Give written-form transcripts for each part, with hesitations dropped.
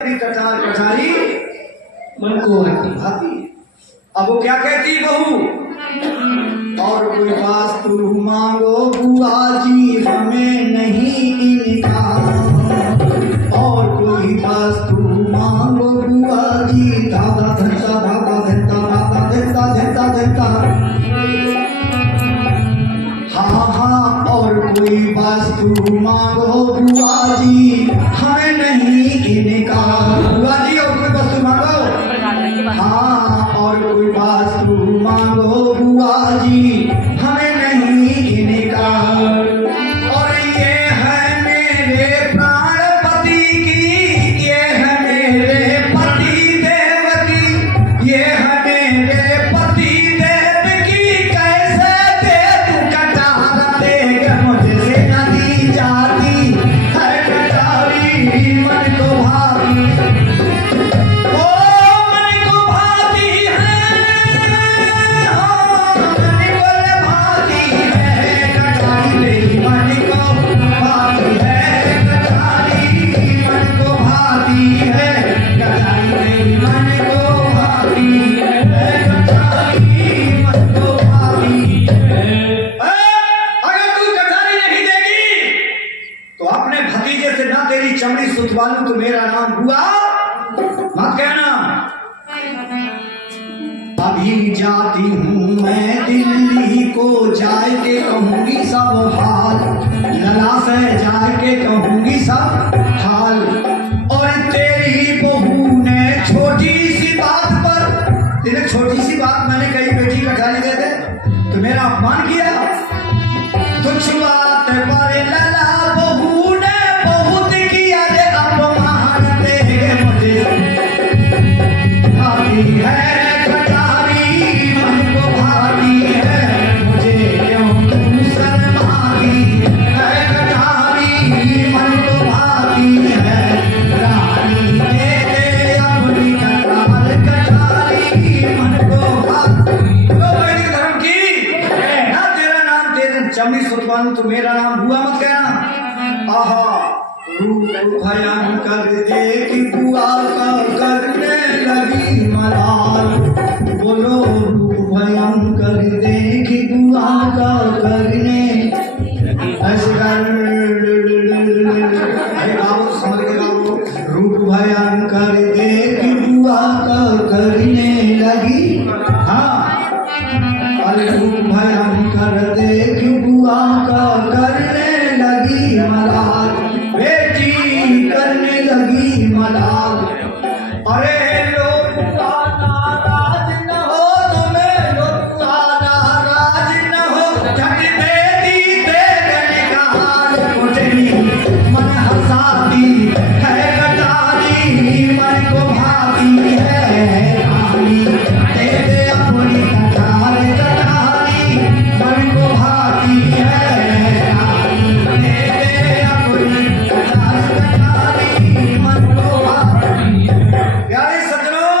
कटार कटारी मन को भाती। अब वो क्या कहती बहू, और कोई वास्तु मांगो बुआ जी हमें नहीं इनकार, और कोई वास्तु मांगो बुआ जी दादा धंधा दादा धंधा दादा धंधा धंधा धंधा। हाँ हाँ, और कोई वास्तु मांगो बुआ जी हमें नहीं इनकार। बुआ जी और कोई वस्तु मांगो, हाँ, और कोई वास्तु मांगो बुआ जी हमें नहीं इनकार। और ये है मेरे प्राणपति की, ये है मेरे पति देव की, ये है मेरे पति देव की, कैसे दे तू कटार देगा मुझसे नदी जाती है कटारी मन को भाभी। चमड़ी सुतवालू तो मेरा नाम बुआ मत कहना। अभी जाती हूँ मैं दिल्ली को, जाए के कहूंगी सब हाल, लला से जाए के कहूंगी सब हाल। और तेरी बहू ने छोटी सी बात पर, तेरे छोटी सी बात मैंने कही बेटी कटारी दे दे तो मेरा अपमान किया। तुझ बात पर लला बहू ने बहुत किया रे अपमान, तेरे मुझे भाभी है कटारी मन को भाभी है, मुझे क्यों तू शर्माती है कटारी मन को भाभी है। रानी दे दे अपनी कटार कटारी मन को भाभी। तो मेरी धर्म की ना, तेरा नाम तेरे चमड़ी सुतवान तो मेरा नाम बुआ मत कहना। आहा, रूप भयंकर देखी बुआ का करने लगी मलाल। बोलो रूप भयंकर देखी बुआ का करने ऐसे समझ के गाओ। रूप भयंकर देखी बुआ का करने लगी, हाँ, अरे रूप भयंकर देखी बुआ का करने लगी मलाल, बेटी करने लगी मलाल। अरे लोग नाराज न हो, तुम्हें लोग नाराज न हो, झट बेटी तेरे निकाल कुटनी मन हंसाती है कटारी मन को भाती है। रानी दे दे अपनी कटार कटारी मन को भाती है। रानी दे दे अपनी कटार कटारी मन को भाती है। प्यारे सज्जनों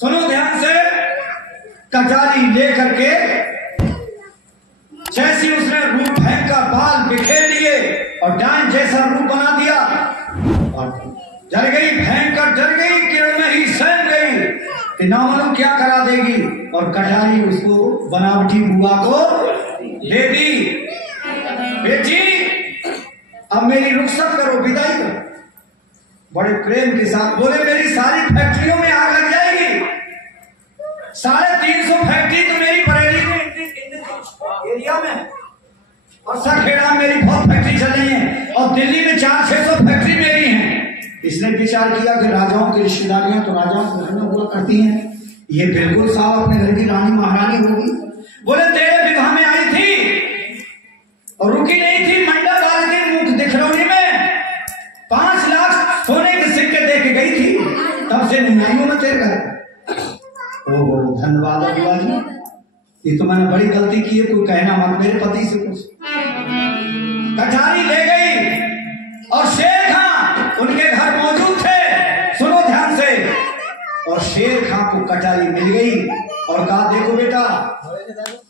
सुनो ध्यान से, कटारी लेकर के जैसी उसने रूप भयंकर बाल बिखेर लिए और डांस जैसा रूप बना दिया, और डर गई, भयंकर डर गई, किरण में ही सहम गई कि नामालूम क्या करा देगी। और कटारी उसको बनावटी बुआ को दे दी। बेटी अब मेरी रुखसत करो, विदाई करो। बड़े प्रेम के साथ बोले, मेरी सारी फैक्ट्रियों में आग लग जाएगी। 350 फैक्ट्री तो मेरी बरेली में एरिया में, और सरखेड़ा मेरी बहुत फैक्ट्री चली है, और दिल्ली में 400-600 फैक्ट्री मेरी है। इसने विचार किया कि राजाओं की रिश्तेदारियां तो राजाओं के घर में हुआ करती हैं, ये बिल्कुल साहब अपने घर की रानी महारानी होगी। बोले तेरे विवाह में आई थी और रुकी नहीं थी, मंडप वाले दिन मुख दिखरौनी में 5 लाख सोने के सिक्के दे के गई थी, तब से निमाइयों में तेरे घर। ओहो धन्यवाद बुआ जी, ये तो मैंने बड़ी गलती की है, कोई कहना मत मेरे पति से कुछ। कटारी ले गई और शेर खां उनके घर मौजूद थे, सुनो ध्यान से। और शेर खां को कटारी मिल गई और कहा, देखो बेटा,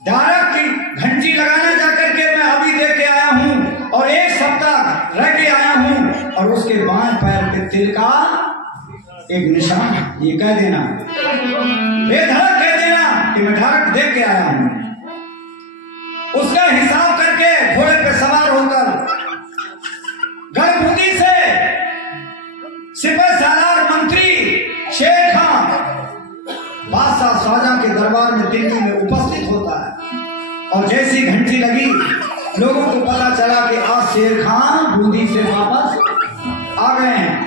डायरेक्ट की घंटी लगाना जाकर के मैं अभी दे के आया हूं, और 1 सप्ताह रह के आया हूं, और उसके बाएं पैर पे तिल का एक निशान, ये कह देना, बेधड़क कह देना कि मैं डायरेक्ट देख के आया हूं। उसका हिसाब करके घोड़े पे सवार होकर गढ़बूंदी से सिपह सालार मंत्री शेर खान बादशाह शाहजहां के दरबार में दिल्ली में उपस्थित होता है। और जैसी घंटी लगी, लोगों को पता चला कि आज शेर खान बूंदी से वापस आ गए हैं।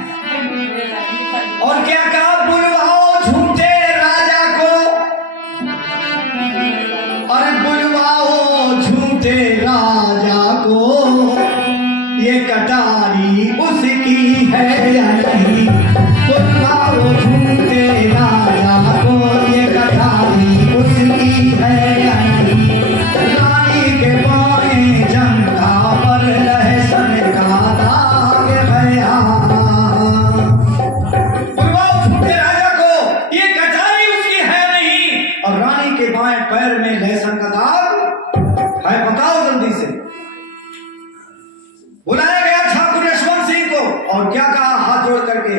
और क्या कहा, बुलवाओ झूठे राजा को, अरे बुलवाओ झूठे राजा को, ये कटारी उसकी है या नहीं, बुलवाओ झूठे राजा को, ये कटारी उसकी है या नहीं। रानी के बाएं जंघा पर लहसुन का दाग भया, बुलवाओ झूठे राजा को, ये कटारी उसकी है नहीं, और रानी के बाएं पैर में लहसुन का दाग है, बताओ जल्दी से। बुलाया गया ठाकुर यशवंत सिंह को, और क्या कहा हाथ जोड़ करके,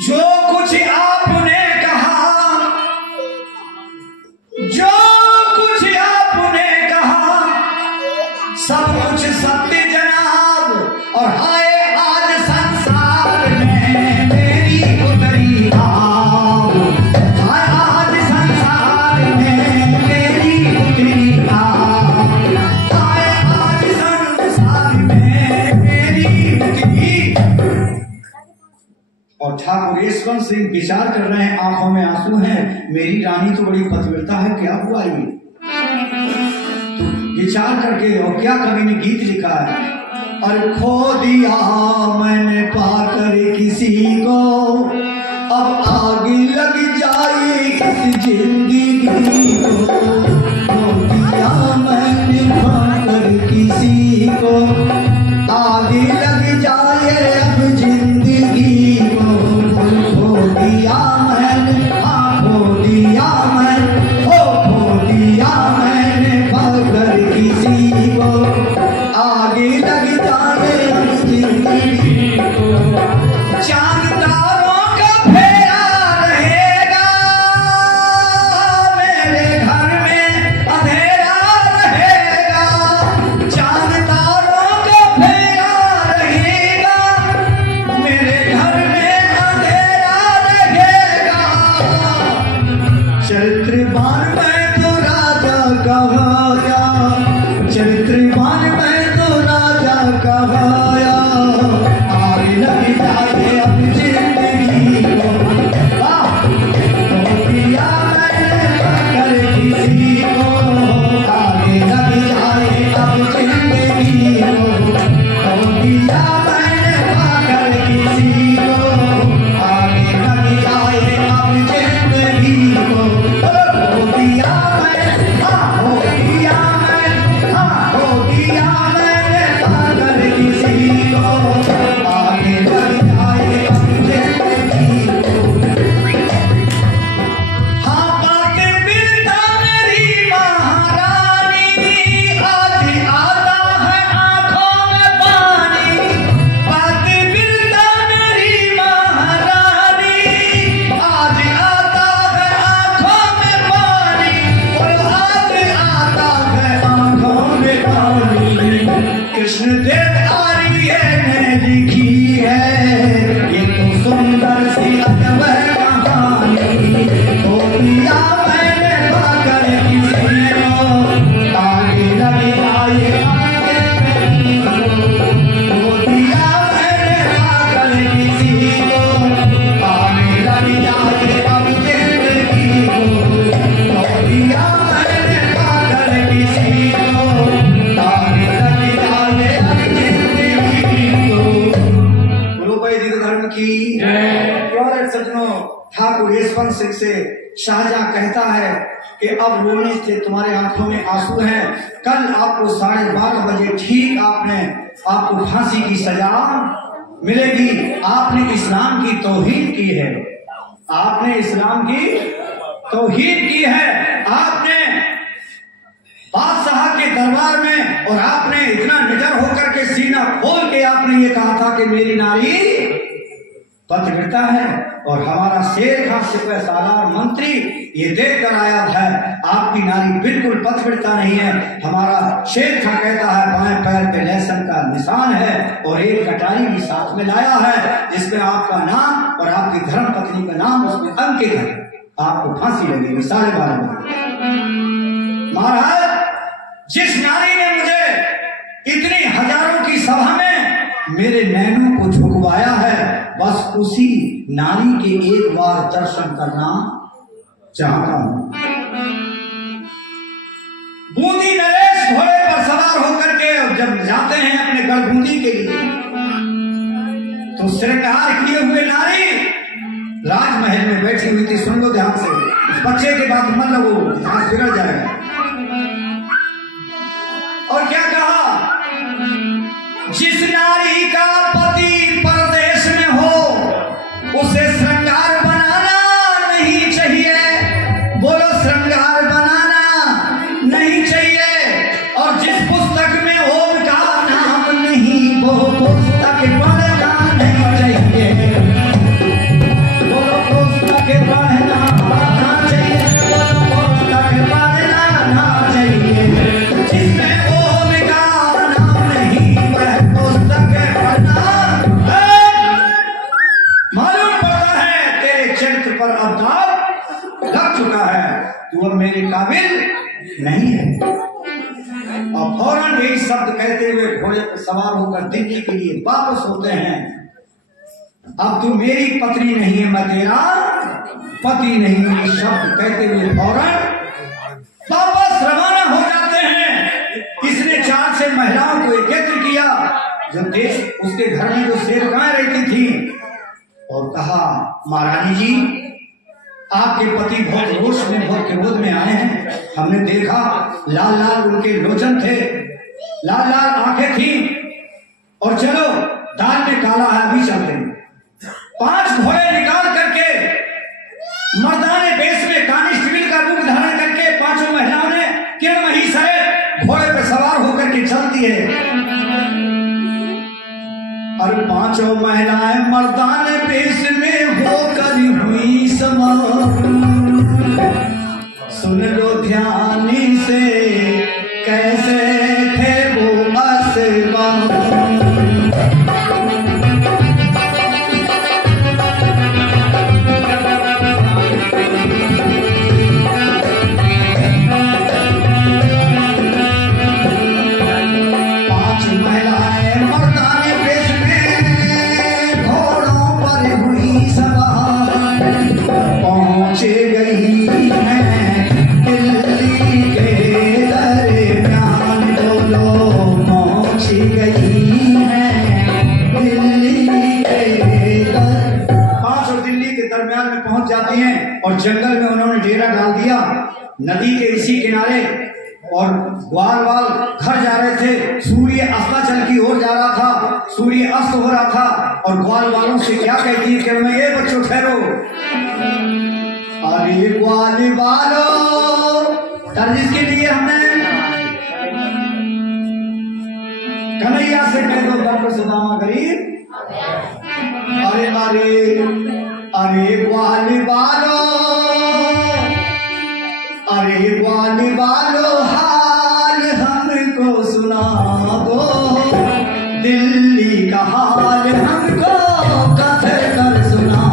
जो कुछ आपने कहा, जो कुछ आपने कहा, सब कुछ सत्य जनाब, और हाय आज संसार में मेरी उतरी आग, हाय आज संसार में मेरी उतरी आग, हाय आज संसार में मेरी उतरी। और ठाकुर यशवंत सिंह विचार कर रहे हैं, आंखों में आंसू हैं, मेरी रानी तो बड़ी पतिव्रता है, क्या हुआ ये? तो विचार करके, और क्या कवि ने गीत लिखा है, और खो दिया मैंने पाकर किसी को, अब आग लग जाए इस जिंदगी को, खो दिया मैंने पाकर किसी को, आग लग जाए अब जिंदगी को, खो दिया मैंने, हाँ खो दिया मैंने, खो दिया मैंने पाकर किसी को, आगे लग जाए अब जिंदगी को। चांद तारों का फेरा रहेगा, मेरे घर में अंधेरा रहेगा, चांद तारों का फेरा रहेगा, मेरे घर में अंधेरा रहेगा। चरित्रवान मैं तो राजा कहाया, चरित्रवान मैं तो राजा कहाया, आग लग जाए अब जिंदगी को, खो दिया मैंने पाकर किसी को, आग लग जाए अब जिंदगी को, खो दिया मैंने पाकर किसी को, आग लग जाए अब जिंदगी को, खो दिया मैंने, हाँ खो दिया मैंने, हाँ खो दिया मैंने पाकर किसी को, आगे लग जाए अब जिंदगी को। हाँ बातें बिरता मेरी महारानी, आज आता है आंखों में पानी, बातें बिरता मेरी महारानी, आज आता है आंखों में पानी, और आज आता है आंखों में पानी। कृष्ण देवदारी ने लिखी है ये तो सुंदर सी अजगर कहानी, खो दिया मैंने पाकर किसी को, आगे लग जाए आगे में, खो दिया मैंने पाकर किसी को, आगे लग जाए अब जिंदगी को, खो दिया मैंने पाकर किसी को, आगे लग जाए अब जिंदगी को। बोलो वैदिक धर्म की प्यारे सज्जनों, ठाकुर यशवंत सिंह से शाहजहां कहता है कि अब रोने से तुम्हारे आंखों में आंसू हैं, कल आपको 12:30 बजे ठीक आपको फांसी की सजा मिलेगी। आपने इस्लाम की तौहीन की है, आपने इस्लाम की तौहीन की है, आपने बादशाह के दरबार में, और आपने इतना निडर होकर के सीना खोल के आपने ये कहा था कि मेरी नारी पत्र गिरता है और हमारा शेर खान सिपह सालार मंत्री ये देख कर आया है आपकी नारी बिल्कुल पथविड़ता नहीं है। हमारा शेर खान कहता है बाएं पैर पे लहसुन का निशान है और एक कटारी भी साथ में लाया है जिसमें आपका नाम और आपकी धर्म पत्नी का नाम उसमें अंकित है। आपको फांसी लगेगी 12:30 बजे। महाराज जिस नारी ने मुझे इतनी हजारों की सभा में मेरे नैनों को झुकवाया है बस उसी नारी के एक बार दर्शन करना चाहता हूं। बूंदी नरेश घोड़े पर सवार होकर के जब जाते हैं अपने गढ़बूंदी के लिए तो श्रृंगार किए हुए नारी राजमहल में बैठी हुई थी। सुन लो ध्यान से, उस बच्चे के बाद मन लगो ध्यान बिगड़ जाएगा। और क्या कहा, जिस नारी का पति परदेश में हो उसे श्रृंगार बनाना नहीं चाहिए। बोलो श्रृंगार बनाना नहीं चाहिए। और जिस पुस्तक में ओम का नाम नहीं वो पुस्तक पढ़ना नहीं चाहिए। बोलो पुस्तक पढ़ना आना चाहिए। बोलो पुस्तक पढ़ना आना चाहिए। जिसमें ओम का नाम नहीं वह पुस्तक पढ़ना। मालूम पड़ता है तेरे चरित्र पर अवतार लग चुका है, तू अब मेरे काबिल नहीं है। और फौरन यही शब्द कहते हुए घोड़े पर सवार होकर दिल्ली के लिए वापस होते हैं। अब तू मेरी पत्नी नहीं है, मैं तेरा पति नहीं हूं। ये शब्द कहते हुए फौरन वापस रवाना हो जाते हैं। इसने 4 से महिलाओं को एकत्र किया जो देश उसके घर में जो सेवकाएं रहती थी और कहा महारानी जी आपके पति बहुत रोष में बहुत क्रोध में आए हैं। हमने देखा लाल लाल उनके लोचन थे, लाल लाल आंखें थी। और चलो दाल में काला है अभी चलते हैं। 5 घोड़े निकाल करके मर्दाने बेस में कानिस्टेबल का रूप धारण करके 5 महिलाओं ने किरणमयी सहित घोड़े पर सवार होकर के चलती है। और 5 महिलाएं मर्दाने बेस में होकर हुई सवार। सुन लो ध्यान से कैसे थे वो असवार। और जंगल में उन्होंने डेरा डाल दिया नदी के इसी किनारे। और ग्वाल वाल घर जा रहे थे, सूर्य अस्ताचल की ओर जा रहा था, सूर्य अस्त हो रहा था। और ग्वाल वालों से क्या कहती है कि मैं ये बच्चों ठहरो, अरे ग्वाल वालों तर्ज के लिए हमने कन्हैया से कह दो डॉक्टर सुदामा गरीब। अरे अरे अरे ग्वाल वालों, अरे ग्वाल वालों हाल हमको सुना दो, दिल्ली का हाल हमको कथ कर सुना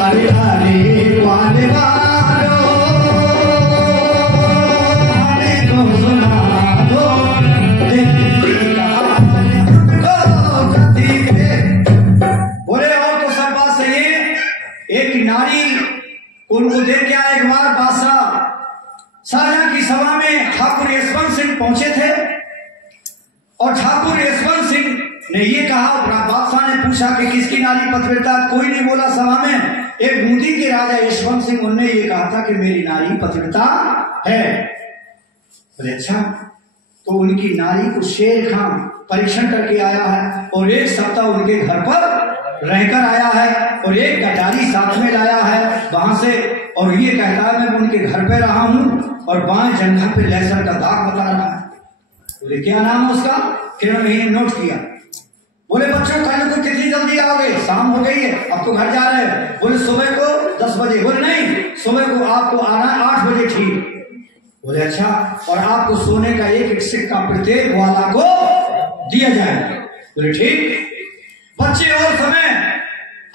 अरे अरे वाले वालो हमें तो सुना दो बोले और तो सब बात सही है। एक नारी उनको देख के आया एक बार बादशाह शाहजहां की सभा में ठाकुर यशवंत सिंह पहुंचे थे और ठाकुर यशवंत सिंह ने ये कहा, बादशाह ने पूछा कि किसकी नारी पतिव्रता, कोई नहीं बोला सभा में। एक बूंदी के राजा यशवंत सिंह उनने ये कहा था कि मेरी नारी पतिव्रता है। बोले अच्छा, तो उनकी नारी को शेर खां परीक्षण करके आया है और एक सप्ताह उनके घर पर रहकर आया है और एक कटारी साथ में लाया है वहां से, और ये कहता है मैं उनके घर पे रहा हूं और बाएं जंघा पे लहसुन का दाग बता रहा है। बोले क्या नाम है उसका? किरण महीने नोट किया। बोले बच्चों कल को कितनी जल्दी आओगे? शाम हो गई है, अब तो घर जा रहे हैं। बोले सुबह को 10 बजे। बोले नहीं, सुबह को आपको आना 8 बजे ठीक। बोले अच्छा, और आपको सोने का एक सिक्का प्रत्येक वाला को दिया जाए। बोले ठीक। बच्चे और समय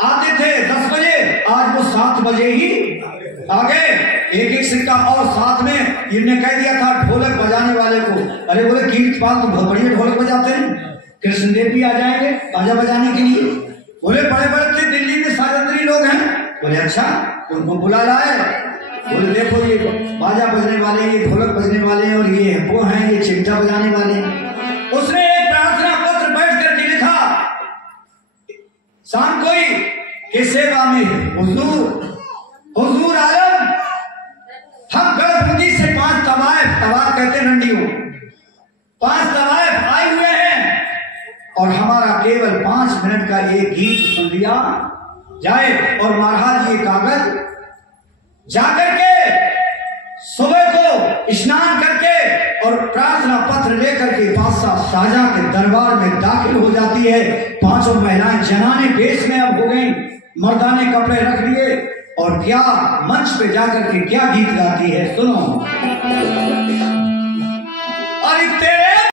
आते थे 10 बजे, आज वो 7 बजे ही आ गए। एक एक सिक्का और साथ में इन्होंने कह दिया था ढोलक बजाने वाले को, अरे बोले कीर्तपाल तो बहुत बढ़िया ढोलक बजाते हैं, कृष्णदेव भी आ जाएंगे बाजा बजाने के लिए। बोले बड़े बड़े थे दिल्ली में साजंत्री लोग हैं। बोले अच्छा, उनको बुला लाए। बोले देखो ये बाजा बजने वाले, ये ढोलक बजने वाले और ये वो हैं, ये चिमटा बजाने वाले। उसने एक प्रार्थना पत्र बैठ करके लिखा, शाम कोई के सेवा में हुजूर आलम, हम गढ़बुंदी से 5 तवायफ, तवायफ कहते हैं रंडियों, 5 तवायफ आए हुए हैं और हमारा केवल 5 मिनट का एक गीत सुन लिया जाए। और महाराज ये कागज जाकर के सुबह को स्नान करके और प्रार्थना पत्र लेकर के बादशाह शाहजहां के दरबार में दाखिल हो जाती है। 5 महिलाएं जनाने वेश में अब हो गई, मर्दाने कपड़े रख लिए और क्या मंच पे जाकर के क्या गीत गाती है, सुनो। अरे